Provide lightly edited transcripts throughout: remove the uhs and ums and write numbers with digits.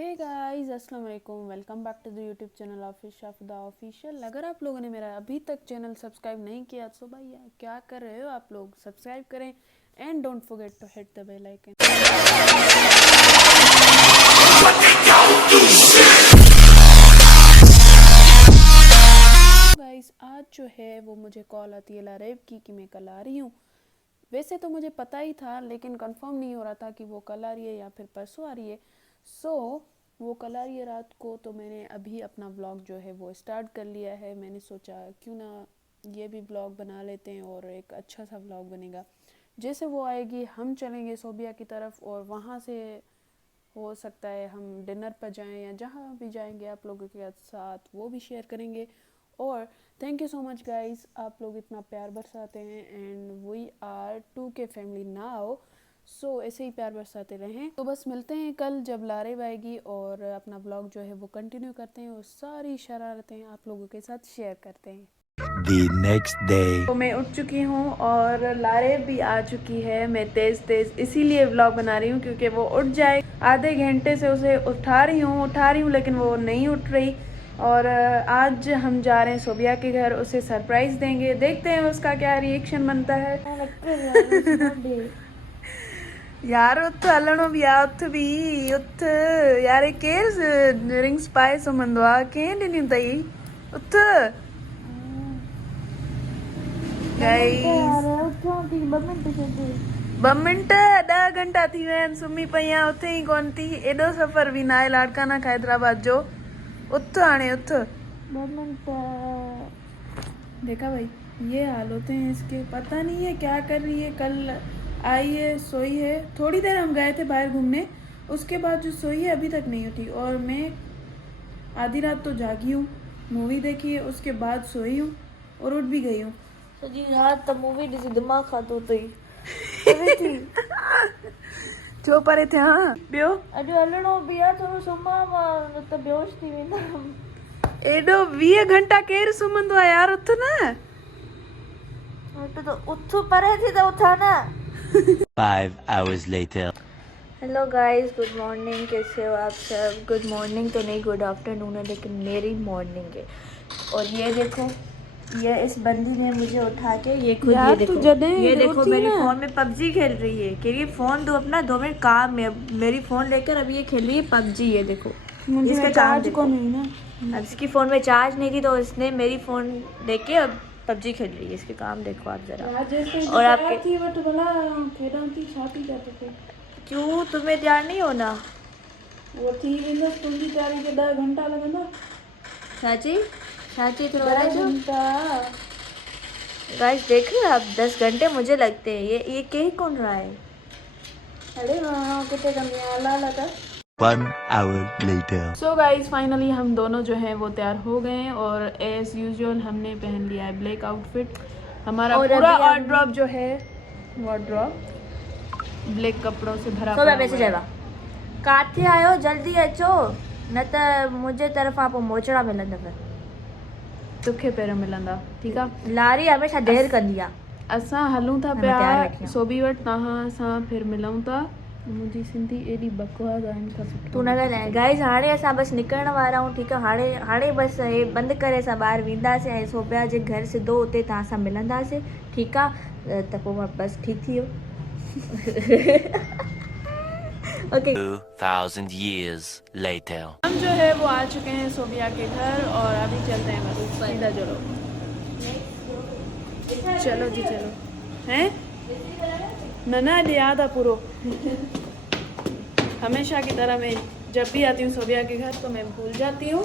हे guys अस्सलाम वालेकुम, welcome back to the YouTube channel office Shafda official. अगर आप लोगों ने मेरा अभी तक चैनल सब्सक्राइब नहीं किया तो भाई क्या कर रहे हो आप लोग, सब्सक्राइब करें and don't forget to hit the bell icon. Guys आज जो है वो मुझे कॉल आती है लारेब की कि मैं कल आ रही हूँ। वैसे तो मुझे पता ही था लेकिन कंफर्म नहीं हो रहा था कि वो कल आ रही है या फिर परसों आ रही है। वो कल आ रही है रात को, तो मैंने अभी अपना व्लॉग जो है वो स्टार्ट कर लिया है। मैंने सोचा क्यों ना ये भी व्लॉग बना लेते हैं और एक अच्छा सा व्लॉग बनेगा। जैसे वो आएगी हम चलेंगे सोबिया की तरफ और वहाँ से हो सकता है हम डिनर पर जाएं या जहाँ भी जाएंगे आप लोगों के साथ वो भी शेयर करेंगे। और thank you so much guys, आप लोग इतना प्यार बरसाते हैं and we are 2K family now. So ऐसे ही प्यार बरसाते रहें। तो बस मिलते हैं कल जब लारेब आएगी और अपना ब्लॉग जो है वो कंटिन्यू करते हैं और सारी शरारतें आप लोगों के साथ शेयर करते हैं। The next day. तो मैं उठ चुकी हूँ और लारेब भी आ चुकी है। मैं तेज़ इसीलिए व्लॉग बना रही हूँ क्योंकि वो उठ जाए। आधे घंटे से उसे उठा रही हूँ लेकिन वो नहीं उठ रही। और आज हम जा रहे हैं सोबिया के घर, उसे सरप्राइज़ देंगे, देखते हैं उसका क्या रिएक्शन बनता है। यार उठ हलणो भी आ, उठ भी उठ यार, केर रिंग्स पाए सुम्हंदो आहे, कंहिं ॾिनियूं अथई, उथ गाइस। 2 मिंट 10 घंटा थी विया आहिनि, सुम्ही पई आहियां, उथे ई कोन थी। एॾो सफ़र बि न आहे लाड़काना खां हैदराबाद जो। उथ हाणे उथ। 2 मिंट। देखा भाई ये हाल होते हैं इसके, पता नहीं है क्या कर रही है। कल आई है, सोई है, थोड़ी देर हम गए थे बाहर घूमने, उसके बाद जो सोई है अभी तक नहीं उठी। और मैं आधी रात तो जागी हूँ, मूवी देखी है, उसके बाद सोई हूँ और उठ भी गई हूँ। सॼी राति त मूवी ॾिसी दिमाग़ खाधो अथई। छो परे थिया ॿियो? अॼु हलणो बि आहे, थोरो सुम्हां मां न त बेहोश थी वेंदमि। एॾो 20 घंटा केरु सुम्हंदो आहे यार, उथ न। त उथ, परे थी त उथां न। 5 hours later. Hello guys, good morning, कैसे हो आप सब? गुड मॉर्निंग तो नहीं, गुड आफ्टरनून है, लेकिन मेरी मॉर्निंग है। और ये देखो, ये इस बंदी ने मुझे उठा के, ये खुद यार ये देखो मेरी फोन में पबजी खेल रही है। कह रही है फोन दो अपना, 2 मिनट काम में। मेरी फोन लेकर अभी ये खेल रही है पबजी। ये देखो इसका चार्ज कौन हुई ना, अब इसकी फोन में चार्ज नहीं थी तो इसने मेरी फोन लेके अब पबजी खेल रही है। इसके काम देखो आप जरा। और आपके क्यों, तुम्हें तैयार नहीं होना? वो थी वेंदसि तुंहिंजी तयारी खे 10 घंटा लॻंदा। चाची थोड़ा 10 घंटा। गाइस देख रहे हो आप, 10 घंटे मुझे लगते हैं। ये कह कौन रहा है? अरे हाँ कितने कमियां लाला का। 1 hour later. So guys finally हम दोनों जो हैं वो तैयार हो गए हैं और एज यूजुअल हमने पहन लिया है ब्लैक आउटफिट। हमारा और पूरा अभी हम- वार्डरोब जो है, वार्डरोब ब्लैक कपड़ों से भरा तो पड़ा वैसे हुआ है। जाएगा। काथे आयो, जल्दी अचो, न त मुंहिंजे तरफ़ां पोइ मोचड़ा मिलंदव। तुखे पैर मिलंदा, ठीक आहे। लारी हमेशा देर कंदी आहे। असां हलूं था मैं तैयार वेठी पिया आहियां। सोबी वटि, तव्हां सां फिर मिलूं था। मुंहिंजी सिंधी एॾी बकवास आहे, हिन खां सुठो तू न ॻाल्हाए। गाइस हाणे असां बसि निकिरण वारा आहियूं, ठीकु आहे। हाणे बसि हे बंदि करे असां ॿाहिरि वेंदासीं ऐं सोबिया जे घर सिधो उते तव्हां सां मिलंदासीं, ठीकु आहे। त पोइ बसि ठीकु थी वियो। ओके। 2000 years later. हम जो है वो आ चुके हैं सोबिया के घर और अभी चलते हैं बस सीधा। चलो जी चलो। हैं नना याद है पूरो। हमेशा की तरह मैं जब भी आती हूँ सोबिया के घर तो मैं भूल जाती हूँ।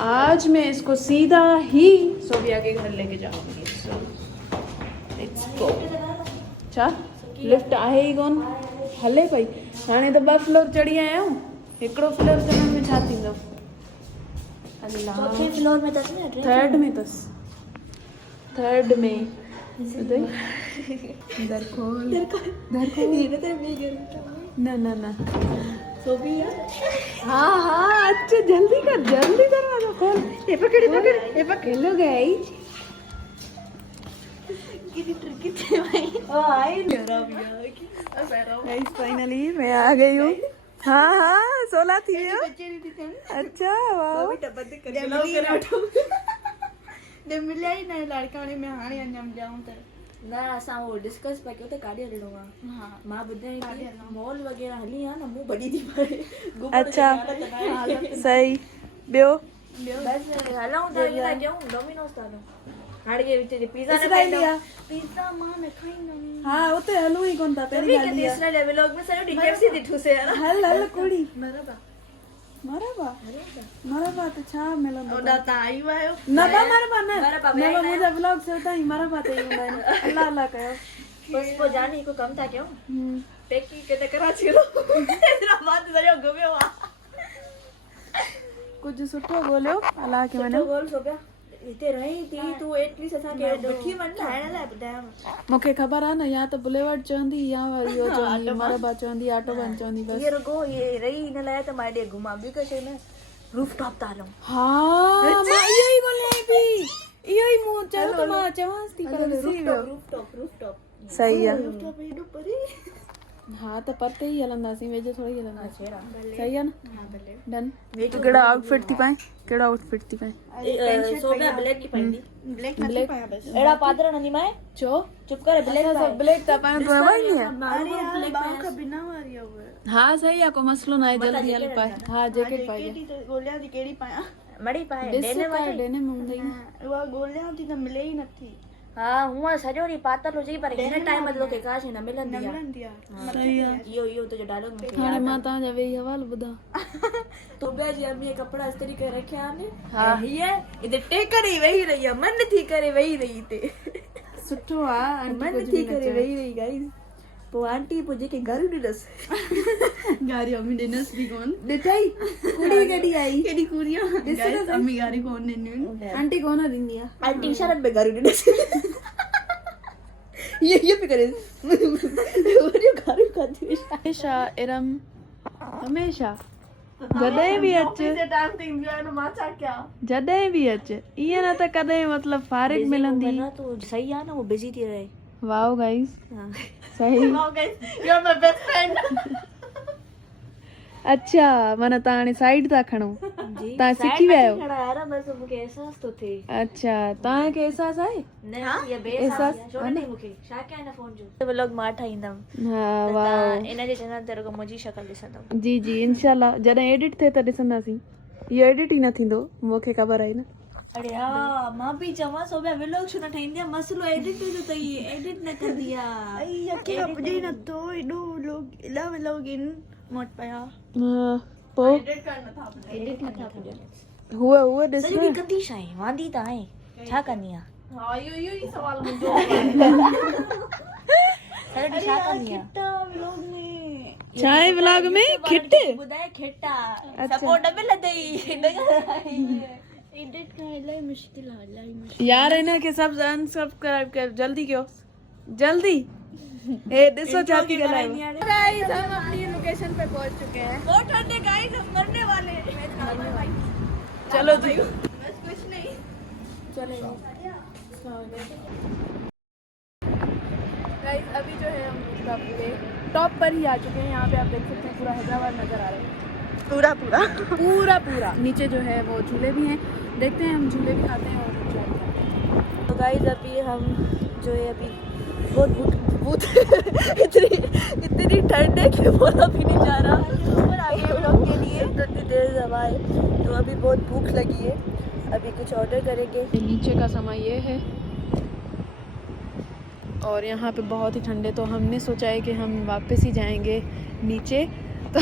आज मैं इसको सीधा ही सोबिया के घर लेके जाऊंगी। Let's go. अच्छा लिफ्ट आहे ही कोन, हले पई। हाणे त 2 फ्लोर चढ़ी आया आहियूं, हिकिड़ो फ्लोर चढ़ण में छा थींदो? अल्लाह, चौथे फ्लोर में अथसि न, थर्ड में अथसि, थर्ड में। दर खोल न सोबिया। हाँ अच्छा जल्दी कर दरवाजा खोल। ये पकड़। हेलो गाइस, फाइनली मैं आ गई हूँ हाँ हाँ 16 थी अच्छा वाह मिलिया ई न लड़का ने मैं हाणे अञा जाऊं त न असां उहो डिस्कस पिया कयो त काॾे हलिणो आहे हा मां ॿुधायां की मॉल वग़ैरह हली आहे न मूं बड़ी थी पए अच्छा सही ॿियो बस हलूं था ईअं ॾियूं डोमिनोस था हलूं हाणे के विच पिज़्ज़ा न इसराइली खाईंदा आहे। पिज़्ज़ा मां न खाईंदमि हाँ उते हलूं ई कोन था पहिरीं तभी ॻाल्हि कॾहिं इहा। इसराइल व्लॉग में सॼो ॾींहुं KFC थी ठूसे यार हल हल कुड़ी बराबरि मरबा त छा मिलंदो ओॾा तव्हां आई आहियो न बा मरबा न मरबा न वेई बा मुंहिंजा ब्लॉग से ताईं मरबा ते ईंदा आहिनि अल्लाह अल्लाह कयो बस पोइ जानी हिकु कमु था कयूं हम्म। पैकी किथे कराची रो हैदराबाद सॼो घुमियो आहे कुझु सुठो ॻोल्हियो अलाह खे वञो बोल सोपिया हिते रही थी तूं एटलीस्ट असांखे वठी वञ ठाहिण लाइ ॿुधायां मूंखे ख़बर आहे न या त बुलेवर्ड चवंदी या वरी इहो चवंदी मरबा चवंदी ऑटो बन चवंदी बस ये रुगो ये रही हिन लाइ त मां हेॾे घुमां ॿी का शइ न रूफ टॉप था हलूं हा मां इहो ई ॻोल्हियां पई इहो ई मूं चयो त मां चवांसि थी पर विसरी वियो रूफ टॉप सही आहे हेॾो परे हा त परते ई हलंदासीं वेझो थोड़ी हलंदासीं सही आहे न डन वेझो तूं कहिड़ो आउटफिट थी पाए कहिड़ो आउटफिट थी पाए सोबिया ब्लैक की पाईंदी ब्लैक नथी पाया बस अहिड़ा पादर नंदी माए छो चुप करे ब्लैक असां सब ब्लैक था पाइनि तो हवा ई नहीं है अरे यार बाहर का बिना वारी है वो हाँ सही आहे को मसलो न आहे जल्दी हल पाए हा जैकेट पाए जेकेट तो गोलियां थी केड़ी पाया मड़ी पाए ॾिस डेने पाए वाली डेने में हूंदा ई न उहा गोलियां थी त मिले ई नथी हा हूअं सॼो ॾींहुं पातल हुजे पर हिन टाइम ते तोखे का शइ न मिलंदी आहे मिलंदी आहे सही आहे इहो तुंहिंजो डायलॉग मूंखे हाणे मां तव्हांजा वेही हवाल ॿुधां तोबिया जी अम्मीअ कपिड़ा इस्त्री करे रखिया आहिनि हा हीअ हिते टेकरे वेही रही आहे मन थी करे वेही रही हिते सुठो आहे मन थी करे वेही रही गाइस पोइ आंटी पोइ जेके घर ॾिनसि गाड़ी अम्मी ॾिनस बि कोन ॾिठई कुड़ी कॾी आई केड़ी कुड़ियां गाइस अम्मी गाड़ी कोन ॾिनियूं आंटी कोन ॾींदी आहे आंटी इशारनि में घर ॾिनसि ये पे करे वरी घर खाती हमेशा इरम हमेशा जॾहिं बि अच टाइम थींदी आहे न मां छा कयां जॾहिं बि अच ईअं न त कॾहिं मतिलबु फारिग मिलंदी तू सही आहे न वो बिजी थी रहे वाओ गाइस सही you are my best friend अच्छा माना तव्हां हाणे साइड था खणो जी तव्हां सिखी विया आहियो यार बस मूंखे अहसास थो थिए अच्छा तव्हांखे अहसासु आहे न ये एहसास छो न मूंखे छा कयां हिन फोन जो व्लॉग मां ठाहींदमि हा त वाह तव्हां इन जे चैनल ते रुगो मुंहिंजी शक्ल ॾिसंदव जी जी इंशाल्लाह जॾहिं एडिट थिए त ॾिसंदासीं इहो एडिट ई न थींदो मूंखे ख़बर आहे न अरे हा मां बि चवां सो ॿिया व्लॉग छो न ठाहींदी आहे मसलो एडिट जो अथई एडिट न कंदी आहे यकी अपजे न तो एडो लोग इला लोग इन मोट पया हा पोइ एडिट नथा पुॼनि हूअ ॾिस सॼी बि कंदी छा आहे वांदी त आहे छा कंदी आहे हां यो ही सवाल मुंहिंजो सॼो ॾींहुं छा कंदी आहे व्लॉग में छा आहे व्लॉग में खिट ॿुधाए खिटा सपोर्ट न मिलंदई एडिट करण इलाही मुश्किल आहे इलाही यार हिनखे सभु अनसब्सक्राइब कर जल्दी कयो जल्दी ए ॾिसो छा थी ॻाल्हायो गाइस हम अपनी लोकेशन पे पहुंच चुके हैं बहुत ठंडे गाइस हम मरने वाले चलो जी बस कुछ नहीं गाइस अभी जो है हम उसका पूरे टॉप पर ही आ चुके हैं यहाँ पे आप देख सकते हैं पूरा हैदराबाद नजर आ रहा है पूरा पूरा पूरा पूरा नीचे जो है वो झूले भी हैं देखते हैं हम झूले भी खाते हैं और enjoy भी करते हैं तो गाइस अभी हम जो है अभी बहुत बहुत इतनी ठंड है कि बोला भी नहीं जा रहा ऊपर आगे हम लोग के लिए इतनी तेज हवा है तो अभी बहुत भूख लगी है अभी कुछ ऑर्डर करेंगे नीचे का समय ये है और यहाँ पे बहुत ही ठंडे तो हमने सोचा है कि हम वापस ही जाएंगे नीचे तो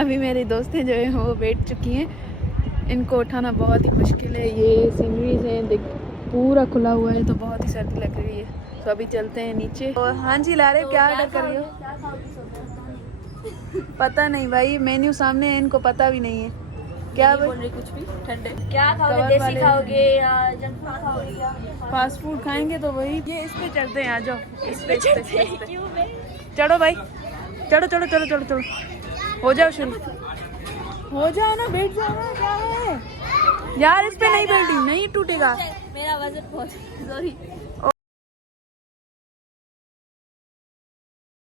अभी मेरी दोस्तें जो है वो बैठ चुकी हैं इनको उठाना बहुत ही मुश्किल है ये सीनरीज हैं देख पूरा खुला हुआ है तो बहुत ही सर्दी लग रही है तो अभी चलते हैं नीचे और हाँ जी ला रहे क्या ऑर्डर कर रही हो पता नहीं भाई मेन्यू सामने है इनको पता भी नहीं है क्या बोल रही कुछ भी ठंडे क्या कवर खाओगे देसी वाले खाओगे या जंक फूड खाओगे या फास्ट फूड खाएंगे तो वही ये इस पे चढ़ते हैं आ जाओ इस पे क्यों बे चढ़ो भाई चढ़ो चढ़ो चढ़ो चढ़ो चढ़ो हो जाओ शुरू हो जाओ ना बैठ जाओ ना क्या है यार इस पे नहीं बैठी नहीं टूटेगा मेरा वजन बहुत सॉरी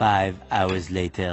5 hours later.